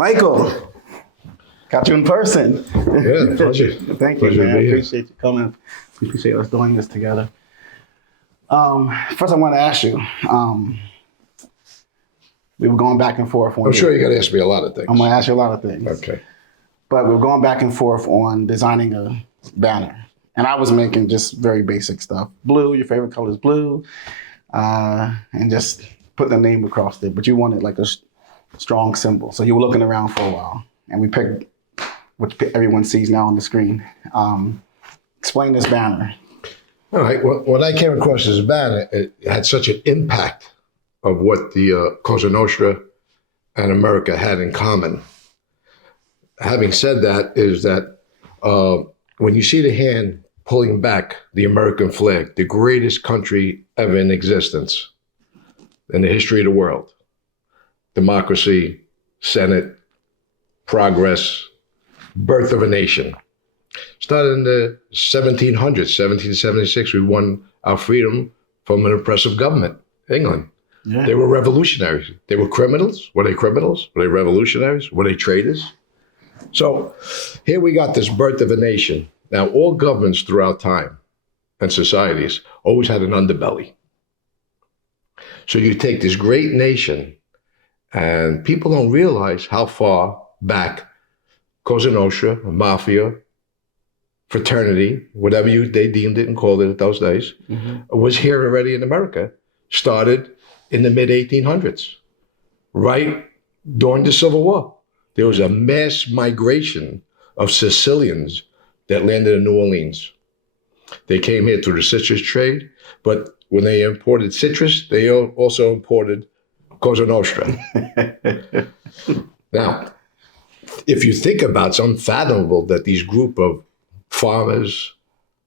Michael, got you in person. Yeah, pleasure. Thank you, Pleasure man. to I be here. appreciate you coming. Appreciate us doing this together. First, I want to ask you. We were going back and forth on. I'm sure you're going to ask me a lot of things. I'm going to ask you a lot of things. Okay. But we were going back and forth on designing a banner, and I was making just very basic stuff. Blue, your favorite color is blue, and just put the name across it. But you wanted like a strong symbol, so you were looking around for a while, and we picked what everyone sees now on the screen. Explain this banner. All right. Well, when I came across this banner, it had such an impact of what the Cosa Nostra and America had in common. Having said that, is that when you see the hand pulling back the American flag, the greatest country ever in existence in the history of the world, democracy, Senate, progress, birth of a nation. Started in the 1700s, 1776, we won our freedom from an oppressive government, England. Yeah. They were revolutionaries. They were criminals. Were they criminals? Were they revolutionaries? Were they traitors? So here we got this birth of a nation. Now, all governments throughout time and societies always had an underbelly. So you take this great nation, and people don't realize how far back Cosa Nostra, Mafia, fraternity, whatever they deemed it and called it at those days, was here already in America. Started in the mid-1800s, right during the Civil War. There was a mass migration of Sicilians that landed in New Orleans. They came here through the citrus trade, but when they imported citrus, they also imported Cosa Nostra. Now, if you think about it, it's unfathomable that these group of farmers,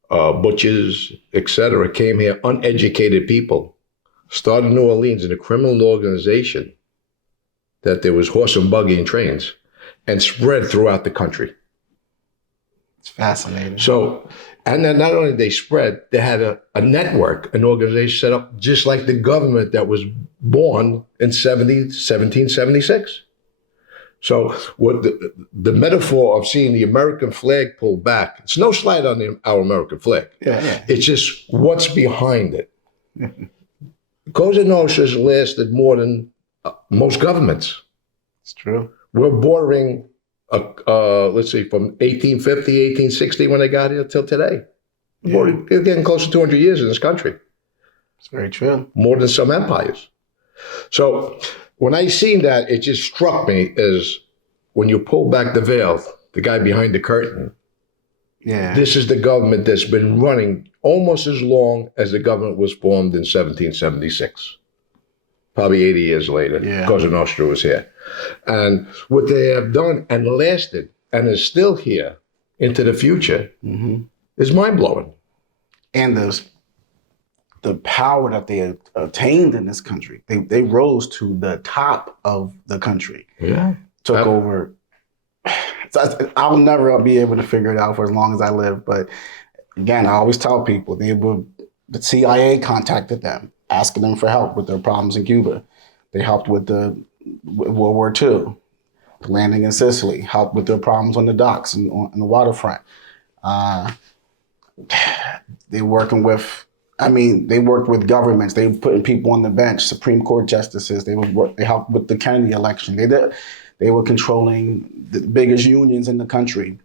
butchers, etc., came here, uneducated people, started in New Orleans in a criminal organization that there was horse and buggy and trains, and spread throughout the country. It's fascinating. So, and then not only they spread, they had a network, an organization set up just like the government that was born in 1776. So what the metaphor of seeing the American flag pulled back, it's no slight on our American flag. Yeah. It's just what's behind it. Cosa Nostra's lasted more than most governments. It's true. We're bordering, let's see, from 1850, 1860 when they got here till today. Yeah. We're getting close to 200 years in this country. It's very true. More than some empires. So when I seen that, it just struck me as when you pull back the veil, the guy behind the curtain, Yeah. this is the government that's been running almost as long as the government was formed in 1776. Probably 80 years later, Yeah. Cosa Nostra was here. And what they have done and lasted and is still here into the future is mind-blowing. And the power that they attained in this country, they rose to the top of the country. Yeah. Took over. I'll never be able to figure it out for as long as I live. But again, I always tell people the CIA contacted them, asking them for help with their problems in Cuba. They helped with World War II, the landing in Sicily, helped with their problems on the docks and on the waterfront. They worked with governments. They were putting people on the bench, Supreme Court justices. They helped with the Kennedy election. They were controlling the biggest unions in the country.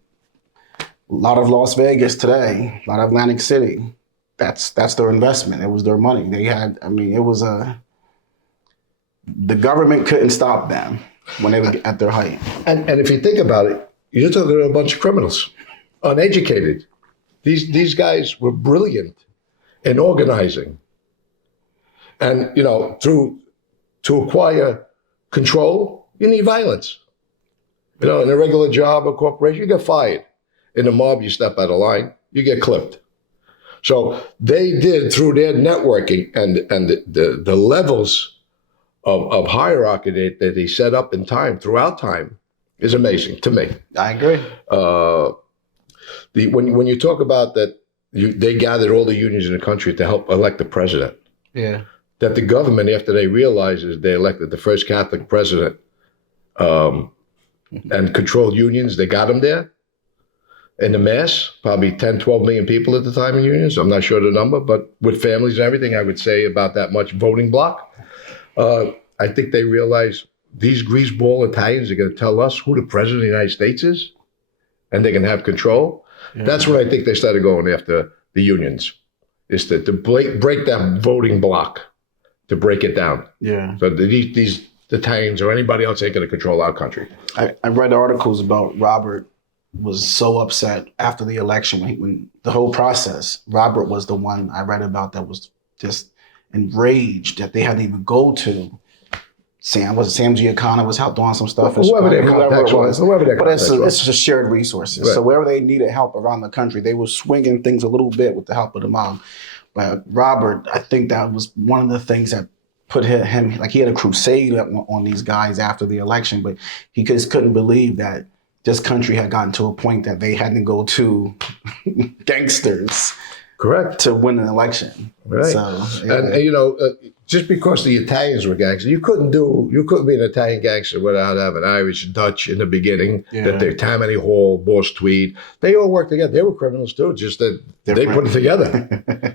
A lot of Las Vegas today, a lot of Atlantic City. That's their investment. It was their money. The government couldn't stop them when they were at their height. And if you think about it, you're talking about a bunch of criminals, uneducated. These guys were brilliant in organizing. And, to acquire control, you need violence. In a regular job or corporation, you get fired. In a mob, you step out of line, you get clipped. So they did, through their networking and the levels of hierarchy that they set up in time, throughout time, is amazing to me. I agree. When you talk about that, they gathered all the unions in the country to help elect the president. Yeah. That the government, after they realized they elected the first Catholic president and controlled unions. They got them there in the mass, probably 10, 12 million people at the time in unions. I'm not sure the number, but with families and everything, I would say about that much voting block. I think they realize these greaseball Italians are going to tell us who the president of the United States is, and they can have control. Yeah. That's what I think they started going after the unions, is to break that voting block, to break it down. Yeah. So these Italians or anybody else ain't going to control our country. I read articles about Robert was so upset after the election when the whole process. Robert was the one I read about that was just enraged that they had to even go to Sam Giancana was helped on some stuff. Whoever their contact was. But it's just shared resources. Right. So wherever they needed help around the country, they were swinging things a little bit with the help of the mob. But Robert, I think that was one of the things that put him, like he had a crusade on these guys after the election, but he just couldn't believe that this country had gotten to a point that they had to go to gangsters. Correct. To win an election. Right. So, yeah. And just because the Italians were gangsters, you couldn't be an Italian gangster without having Irish and Dutch in the beginning. Yeah. That they're Tammany Hall, Boss Tweed. They all worked together. They were criminals too, just that they put it together.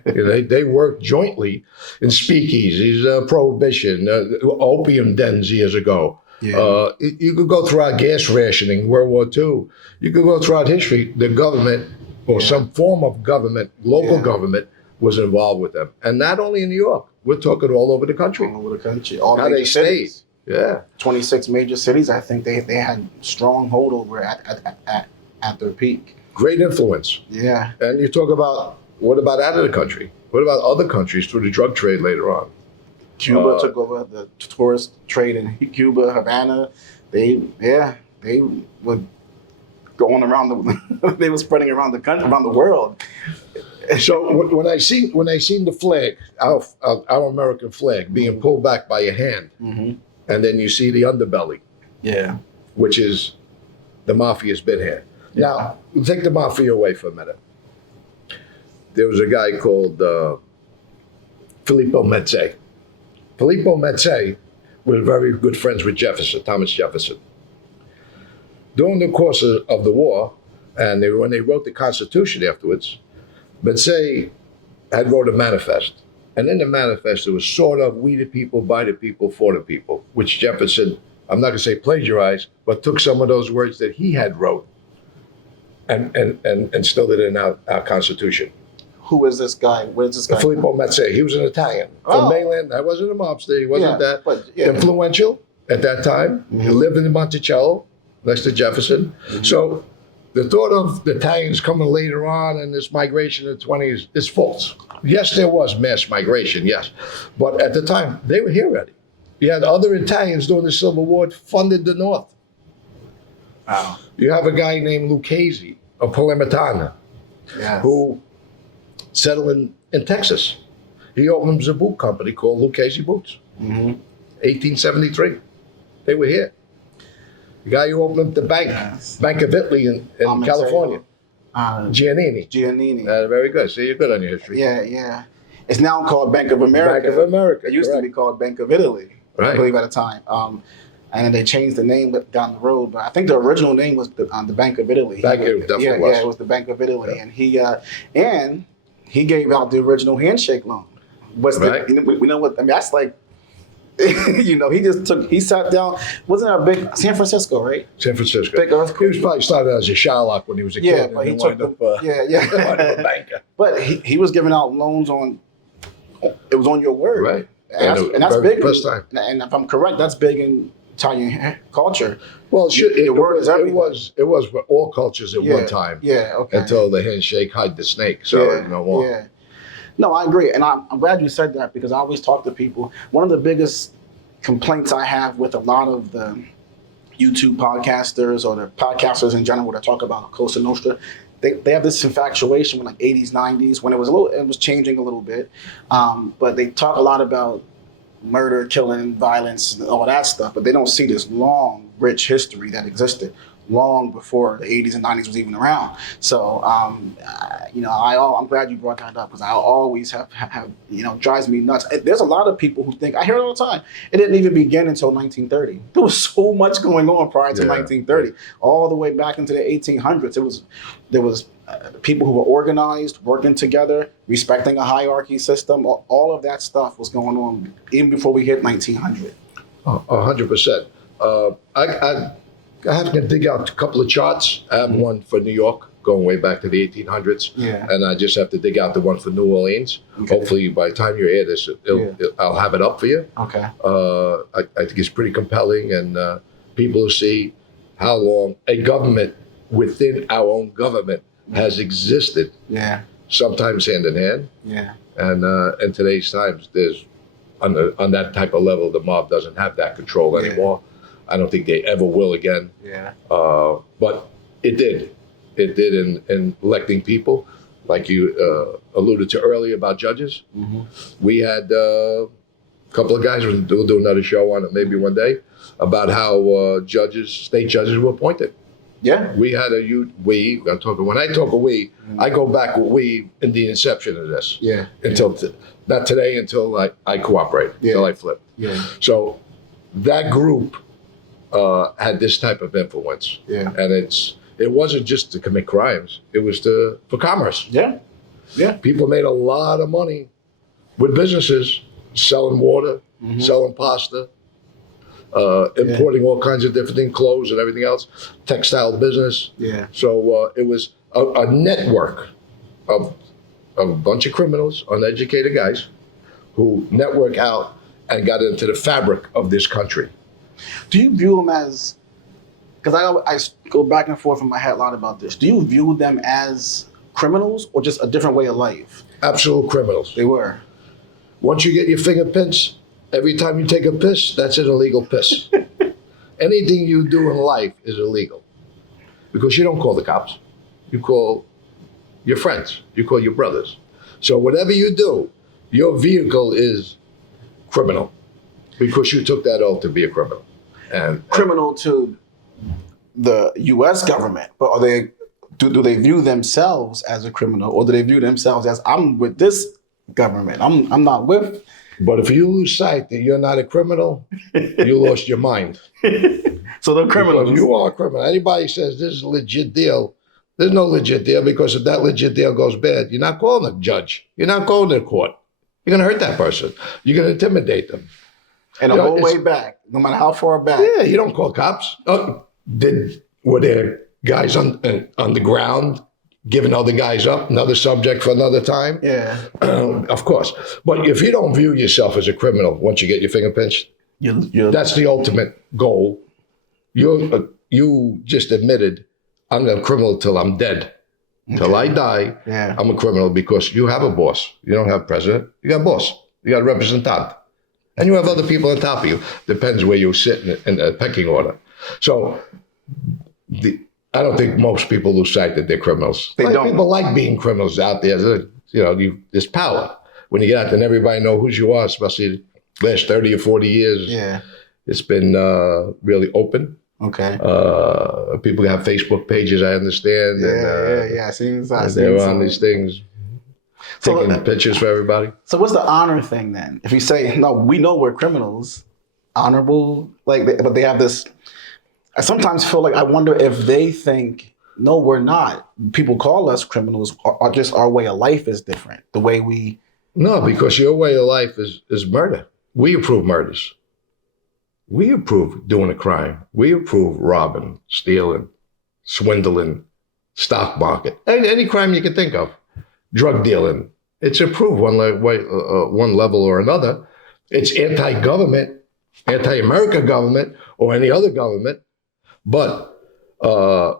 They worked jointly in speakeasies, prohibition, opium dens years ago. Yeah. You could go throughout gas rationing, World War II. You could go throughout history. The government or some form of government, local government, was involved with them. And not only in New York. We're talking all over the country. All over the country. All how they stayed. Yeah. 26 major cities, I think they had strong hold over at their peak. Great influence. Yeah. And you talk about, what about out of the country? What about other countries through the drug trade later on? Cuba took over the tourist trade in Cuba, Havana. They would going around they were spreading around the country, around the world. So when I seen the flag, our American flag being pulled back by your hand, and then you see the underbelly, which is the mafia's been here. Yeah. Now we'll take the mafia away for a minute. There was a guy called Filippo Mezze. Filippo Mezze was very good friends with Thomas Jefferson. During the course of the war, and when they wrote the Constitution afterwards, Mezze had wrote a manifest. And in the manifest, it was sort of we the people, by the people, for the people, which Jefferson, I'm not going to say plagiarized, but took some of those words that he had wrote and instilled it in our Constitution. Who is this guy? Where is this guy? Filippo Mezze. He was an Italian from mainland. I wasn't a mobster. He wasn't influential at that time. He lived in Monticello, next to Jefferson. So the thought of the Italians coming later on and this migration in the 20s is false. Yes, there was mass migration, yes. But at the time, they were here already. You had other Italians during the Civil War funded the North. Wow. You have a guy named Lucchese of Palermitana who settled in Texas. He opened a boot company called Lucchese Boots. 1873. They were here. The guy who opened up the Bank of Italy in California. Giannini. Very good. See, you're good on your history. Yeah. It's now called Bank of America. Bank of America. It used to be called Bank of Italy, I believe at the time. And then they changed the name down the road. But I think the original name was the Bank of Italy. Definitely was. Yeah, it was the Bank of Italy. Yeah. And he gave out the original handshake loan. We know what, I mean, that's like, he sat down. Wasn't that a big San Francisco, right? San Francisco. Big earthquake. He was probably started as a Shylock when he was a kid. Yeah, but he took a banker. But he was giving out loans on. It was on your word, right? And that's big. First time. And if I'm correct, that's big in Italian culture. Well, it was for all cultures at one time. Yeah, okay. Until the handshake hide the snake. So no more. Yeah. No, I agree. And I'm glad you said that because I always talk to people. One of the biggest complaints I have with a lot of the YouTube podcasters or the podcasters in general that talk about Cosa Nostra, they have this infatuation with like 80s, 90s when it was changing a little bit. But they talk a lot about murder, killing, violence, and all that stuff, but they don't see this long, rich history that existed. long before the 80s and 90s was even around. So, I'm glad you brought that up because I always have drives me nuts. There's a lot of people who think, I hear it all the time, it didn't even begin until 1930. There was so much going on prior to 1930, all the way back into the 1800s. There was people who were organized, working together, respecting a hierarchy system. All of that stuff was going on even before we hit 1900. 100%. I have to dig out a couple of charts. I have one for New York going way back to the 1800s. Yeah. And I just have to dig out the one for New Orleans. Okay. Hopefully by the time you air this, I'll have it up for you. Okay. I think it's pretty compelling, and people will see how long a government within our own government has existed. Yeah. Sometimes hand in hand. Yeah. And in today's times, there's on that type of level, the mob doesn't have that control anymore. I don't think they ever will again. Yeah. But it did. It did in electing people, like you alluded to earlier about judges. Mm-hmm. We had a couple of guys, we'll do another show on it maybe one day, about how state judges were appointed. Yeah. We had when I talk of we, I go back with we in the inception of this. Yeah. Until, not today, until I cooperate, until I flip. Yeah. So that group had this type of influence. Yeah. And it wasn't just to commit crimes, it was for commerce. Yeah. Yeah. People made a lot of money with businesses, selling water, selling pasta, importing all kinds of different things, clothes and everything else, textile business. Yeah. So it was a network of a bunch of criminals, uneducated guys, who network out and got into the fabric of this country. Do you view them as, because I go back and forth in my head a lot about this, do you view them as criminals or just a different way of life? Absolute criminals. They were. Once you get your fingerprints, every time you take a piss, that's an illegal piss. Anything you do in life is illegal. Because you don't call the cops. You call your friends. You call your brothers. So whatever you do, your vehicle is criminal. Because you took that oath to be a criminal. And criminal to the U.S. government, but do they view themselves as a criminal, or do they view themselves as, I'm with this government, I'm not with? But if you lose sight that you're not a criminal, you lost your mind. So they're criminals. Because you are a criminal. Anybody says this is a legit deal, there's no legit deal, because if that legit deal goes bad, you're not calling a judge. You're not going to court. You're going to hurt that person. You're going to intimidate them. And the whole way back, no matter how far back. Yeah, you don't call cops. Were there guys on the ground giving other guys up? Another subject for another time? Yeah. Of course. But if you don't view yourself as a criminal once you get your fingerprints, that's the ultimate goal. You just admitted, I'm a criminal till I'm dead. Okay. Till I die, I'm a criminal, because you have a boss. You don't have a president. You got a boss. You got a representant. And you have other people on top of you. Depends where you sit in the pecking order. So I don't think most people lose sight that they're criminals. People like being criminals out there. There's power. When you get out there and everybody know who you are, especially the last 30 or 40 years, it's been really open. Okay. People have Facebook pages, I understand. Yeah. They're on these things. Taking pictures for everybody. So what's the honor thing then? If you say, no, we know we're criminals, honorable, but they have this, I sometimes feel like, I wonder if they think, no, we're not. People call us criminals, or just our way of life is different. The way we... No, because your way of life is murder. We approve murders. We approve doing a crime. We approve robbing, stealing, swindling, stock market, any crime you can think of. Drug dealing, it's approved one level or another. It's anti-government, anti-America government, or any other government, but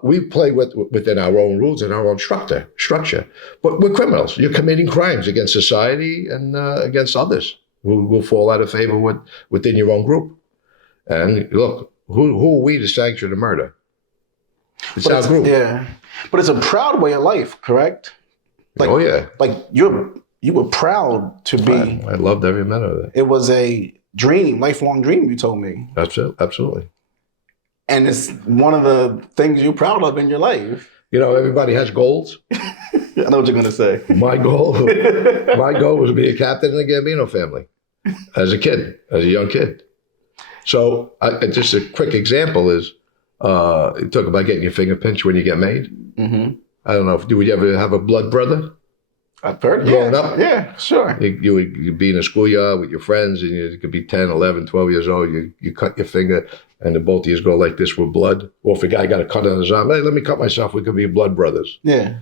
we play within our own rules and our own structure. But we're criminals. You're committing crimes against society and against others who will fall out of favor within your own group. And look, who are we to sanction a murder? It's our group. Yeah, but it's a proud way of life, correct? You were proud to be. I loved every minute of it. It was a dream, lifelong dream, you told me. Absolutely. And it's one of the things you're proud of in your life. You know, everybody has goals. I know what you're going to say. My goal was to be a captain in the Gambino family as a kid, as a young kid. So just a quick example is, you talk about getting your finger pinched when you get made. Mm-hmm. I don't know, would you ever have a blood brother? I've heard, growing up? Yeah, sure. You'd be in a schoolyard with your friends, and you could be 10, 11, 12 years old. You cut your finger, and the both of you go like this with blood. Or if a guy got a cut on his arm, hey, let me cut myself. We could be blood brothers. Yeah.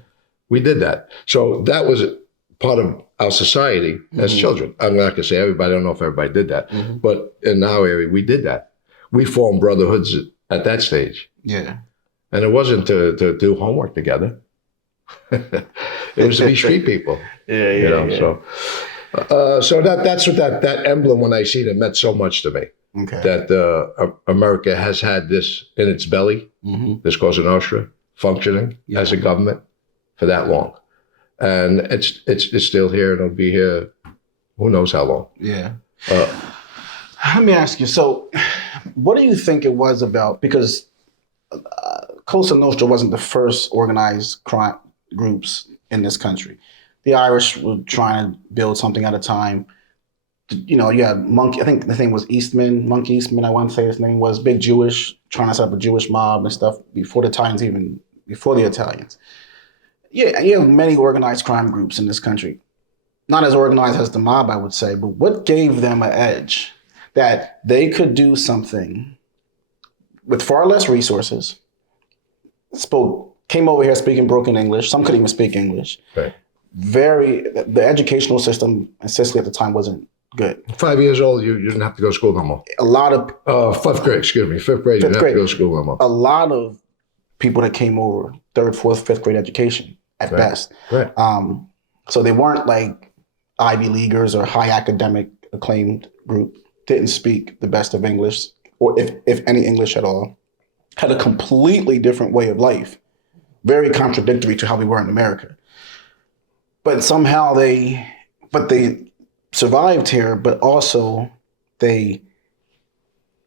We did that. So that was part of our society as children. I'm not going to say everybody. I don't know if everybody did that. Mm-hmm. But in our area, we did that. We formed brotherhoods at that stage. Yeah. And it wasn't to do homework together. It was to be street people. Yeah. So that's what that emblem, when I see it, meant so much to me. Okay. That America has had this in its belly, this Cosa Nostra, functioning as a government for that long, and it's still here, and it'll be here who knows how long. Yeah. Let me ask you. So, what do you think it was about? Because Cosa Nostra wasn't the first organized crime groups in this country. The Irish were trying to build something at a time. You know, you had Monkey, I think the name was Monkey Eastman, I want to say his name was, big Jewish, trying to set up a Jewish mob and stuff before the Italians, even before the Italians. Yeah, you have many organized crime groups in this country. Not as organized as the mob, I would say, but what gave them an edge that they could do something with far less resources, came over here speaking broken English. Some couldn't even speak English. Right. The educational system in Sicily at the time wasn't good. 5 years old, you didn't have to go to school no more. A lot of... fifth grade, you didn't have to go to school no more. A lot of people that came over, 3rd, 4th, 5th grade education at best. Right. So they weren't like Ivy Leaguers or high academic acclaimed group, didn't speak the best of English, or if any English at all, had a completely different way of life, very contradictory to how we were in America. But somehow they survived here, but also they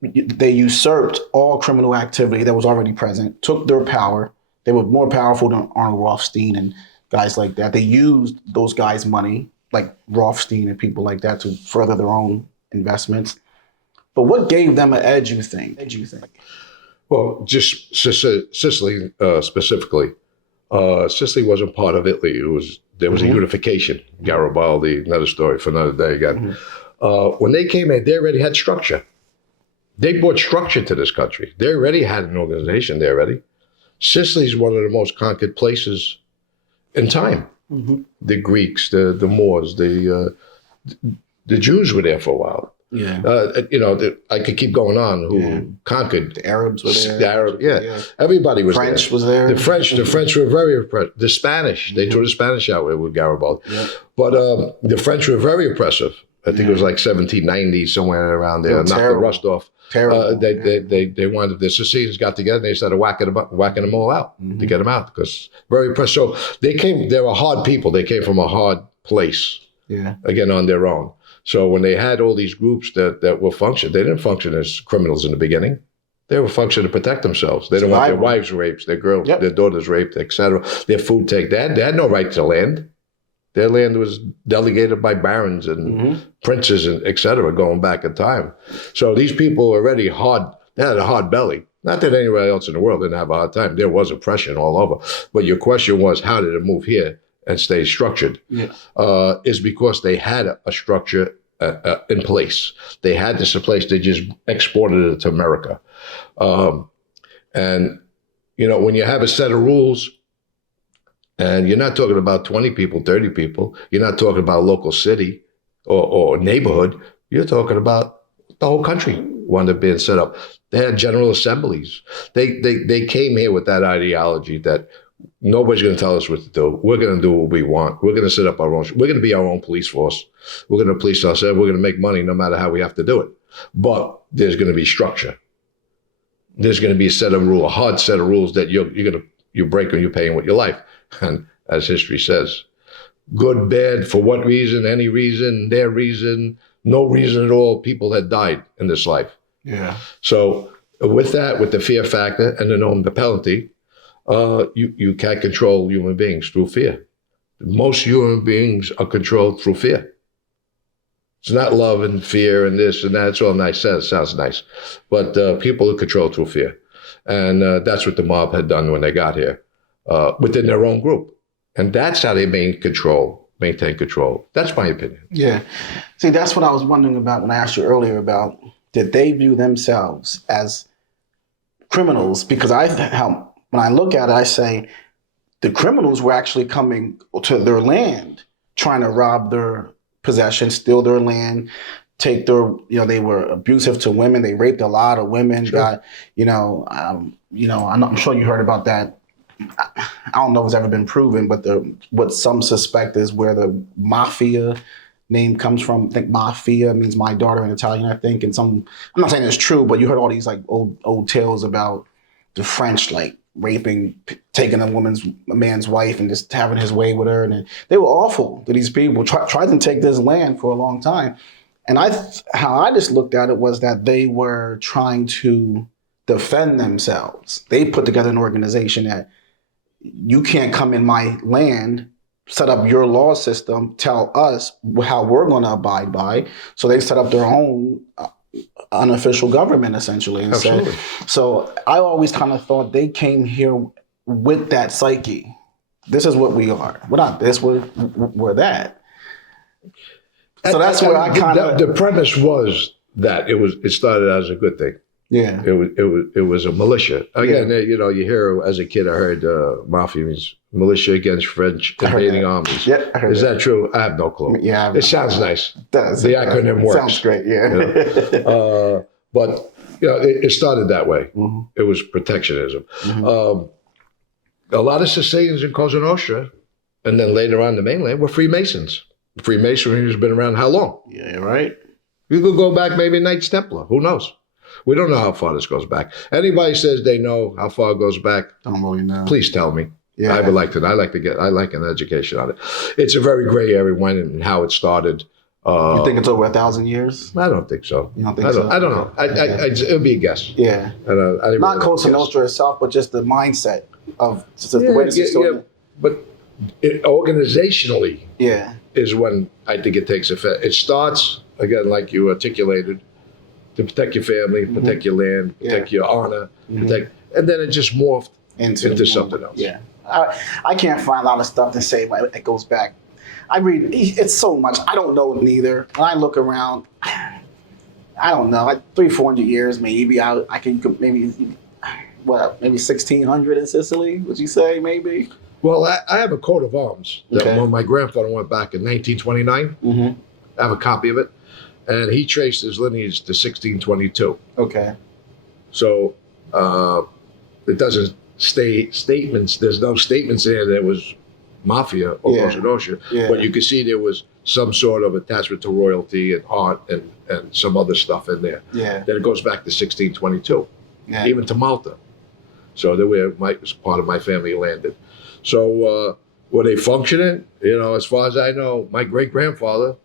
usurped all criminal activity that was already present, took their power. They were more powerful than Arnold Rothstein and guys like that. They used those guys' money, like Rothstein and people like that, to further their own investments. But what gave them an edge, you think? Well, just Sicily specifically. Sicily wasn't part of Italy. There was a unification. Garibaldi, another story for another day again. When they came in, they already had structure. They brought structure to this country. They already had an organization there already. Sicily is one of the most conquered places in time. The Greeks, the Moors, the Jews were there for a while. Yeah. I could keep going on. Who conquered? The Arabs were there. Everybody was there. French was there. The French were very oppressive. The Spanish, they threw the Spanish out with Garibaldi. Yeah. But the French were very oppressive. I think it was like 1790, somewhere around there. Knocked the rust off. Terrible. They wanted, the Sicilians got together and they started whacking them all out to get them out, because very oppressive. So they were hard people. They came from a hard place. Yeah. Again, on their own. So when they had all these groups that were function, they didn't function as criminals in the beginning. They were functioning to protect themselves. They didn't want their wives raped, their daughters raped, etc. Their food taken. They had no right to land. Their land was delegated by barons and princes and etc. going back in time. So these people were already hard. They had a hard belly. Not that anywhere else in the world didn't have a hard time. There was oppression all over. But your question was, how did it move here and stay structured? Is because they had a structure in place. They had this in place. They just exported it to America. And, when you have a set of rules, and you're not talking about 20 people, 30 people, you're not talking about a local city or neighborhood, you're talking about the whole country wound up being set up. They had general assemblies. They came here with that ideology that nobody's going to tell us what to do. We're going to do what we want. We're going to set up our own. We're going to be our own police force. We're going to police ourselves. We're going to make money no matter how we have to do it. But there's going to be structure. There's going to be a hard set of rules that you break when you're paying with your life. And as history says, good, bad, for what reason, any reason, their reason, no reason at all, people had died in this life. Yeah. So with that, with the fear factor and the known penalty, you can't control human beings through fear. Most human beings are controlled through fear. It's not love and fear and this and that. It's all nice. It sounds nice. But people are controlled through fear. And that's what the mob had done when they got here, within their own group. And that's how they maintain control. That's my opinion. Yeah. See, that's what I was wondering about when I asked you earlier about, did they view themselves as criminals? Because when I look at it, I say the criminals were actually coming to their land, trying to rob their possessions, steal their land, take their, they were abusive to women. They raped a lot of women. Sure. I'm sure you heard about that. I don't know if it's ever been proven, but what some suspect is where the mafia name comes from. I think mafia means my daughter in Italian, I think. And I'm not saying it's true, but you heard all these like old tales about the French, like raping, taking a man's wife and just having his way with her. And they were awful to these people, tried to take this land for a long time. And how I just looked at it was that they were trying to defend themselves. They put together an organization that you can't come in my land, set up your law system, tell us how we're going to abide by. So they set up their own unofficial government, essentially. Absolutely. So I always kind of thought they came here with that psyche. This is what we are. We're not this, we're that. So that's where I kind of... The premise was that it started as a good thing. Yeah. It was a militia. Again, you hear, as a kid, I heard mafia means militia against French invading armies. Yeah, I heard Is that true? I have no clue. Yeah, it sounds nice. It does. The acronym works. Sounds great, yeah. But it started that way. Mm-hmm. It was protectionism. Mm-hmm. A lot of Sicilians in Cosa Nostra, and then later on the mainland, were Freemasons. Freemasonry has been around how long? Yeah, right. You could go back maybe Knights Templar. Who knows? We don't know how far this goes back. Anybody says they know how far it goes back, don't really know. Please tell me. Yeah. I would like to. I like an education on it. It's a very gray area when and how it started. You think it's over 1,000 years? I don't think so. You don't think so? I don't know. It'll be a guess. Yeah. Not Cosa Nostra itself, but just the mindset of just the way this is started. Yeah. But organizationally, yeah, is when I think it takes effect. It starts, again, like you articulated, to protect your family, protect your land, protect your honor, and then it just morphed into something else. Yeah. I can't find a lot of stuff to say, but it goes back. I read, it's so much. I don't know neither. When I look around, I don't know, like 300-400 years maybe. I can maybe 1600 in Sicily, would you say, maybe? Well, I have a coat of arms that when my grandfather went back in 1929. Mm-hmm. I have a copy of it. And he traced his lineage to 1622. Okay. So it doesn't statements. There's no statements there that was mafia or Cosa Nostra. Yeah. But you can see there was some sort of attachment to royalty and art and some other stuff in there. Yeah. Then it goes back to 1622, even to Malta. So that where part of my family landed. So were they functioning? As far as I know, my great-grandfather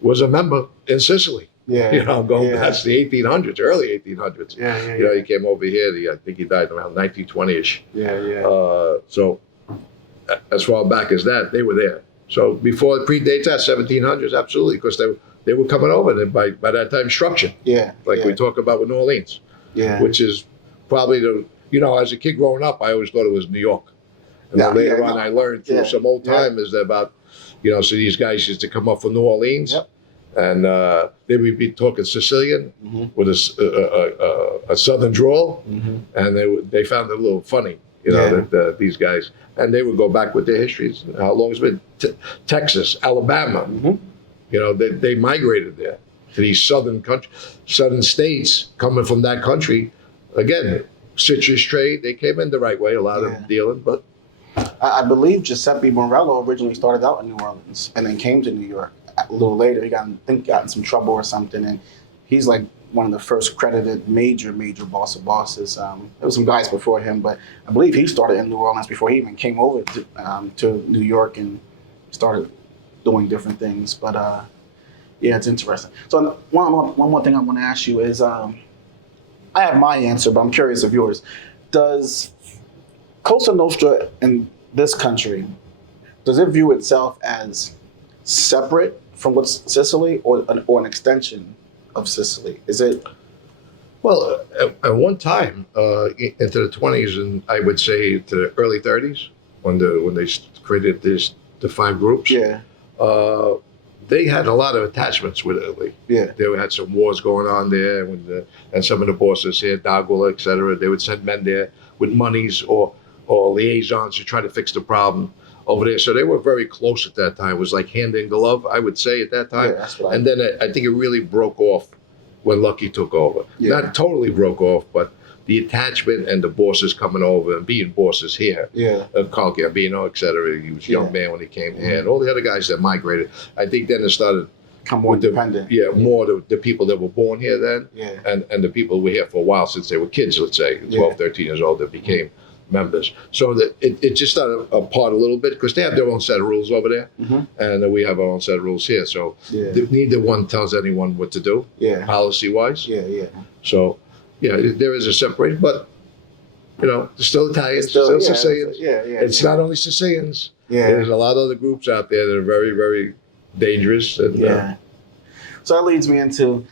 was a member in Sicily. Yeah. Going past the 1800s, early 1800s. Yeah. He came over here. I think he died around 1920-ish. Yeah. So as far back as that, they were there. So before it predates that, 1700s, absolutely, because they were coming over then by that time structured. Yeah. We talk about with New Orleans. Yeah. Which is probably as a kid growing up, I always thought it was New York. And then later on, I learned through some old timers about, so these guys used to come up from New Orleans, and they would be talking Sicilian with a southern drawl, and they found it a little funny, that these guys, and they would go back with their histories, how long it's been. Texas, Alabama, they migrated there to these southern states coming from that country. Again, citrus trade, they came in the right way, a lot of them dealing, but I believe Giuseppe Morello originally started out in New Orleans and then came to New York a little later. He got in some trouble or something, and he's like one of the first credited major boss of bosses. There was some guys before him, but I believe he started in New Orleans before he even came over to New York and started doing different things. But it's interesting. So one more thing I want to ask you is, I have my answer, but I'm curious of yours. Does Cosa Nostra in this country, does it view itself as separate from what's Sicily, or an extension of Sicily? Is it? Well, at one time, into the 20s, and I would say to the early 30s, when they created the 5 groups, Yeah, they had a lot of attachments with Italy. yeah, They had some wars going on there, and some of the bosses here, D'Aquila, et cetera, they would send men there with monies or liaisons to try to fix the problem over there. So they were very close at that time. It was like hand in glove, I would say, at that time. Yeah, that's what and then I think it really broke off when Lucky took over. Yeah. Not totally broke off, but the attachment and the bosses coming over and being bosses here. yeah, Carl Gambino, et cetera. He was a young man when he came here. And all the other guys that migrated. I think then it started become more independent. more the people that were born here then, Yeah. and the people who were here for a while since they were kids, let's say, 12, 13 years old, that became members. So that it just started apart a little bit because they have their own set of rules over there, and we have our own set of rules here. So neither one tells anyone what to do, policy-wise. Yeah, yeah. So, yeah, there is a separation, but, they're still Italians, still Sicilians. It's not only Sicilians. Yeah. There's a lot of other groups out there that are very, very dangerous. And, So that leads me into,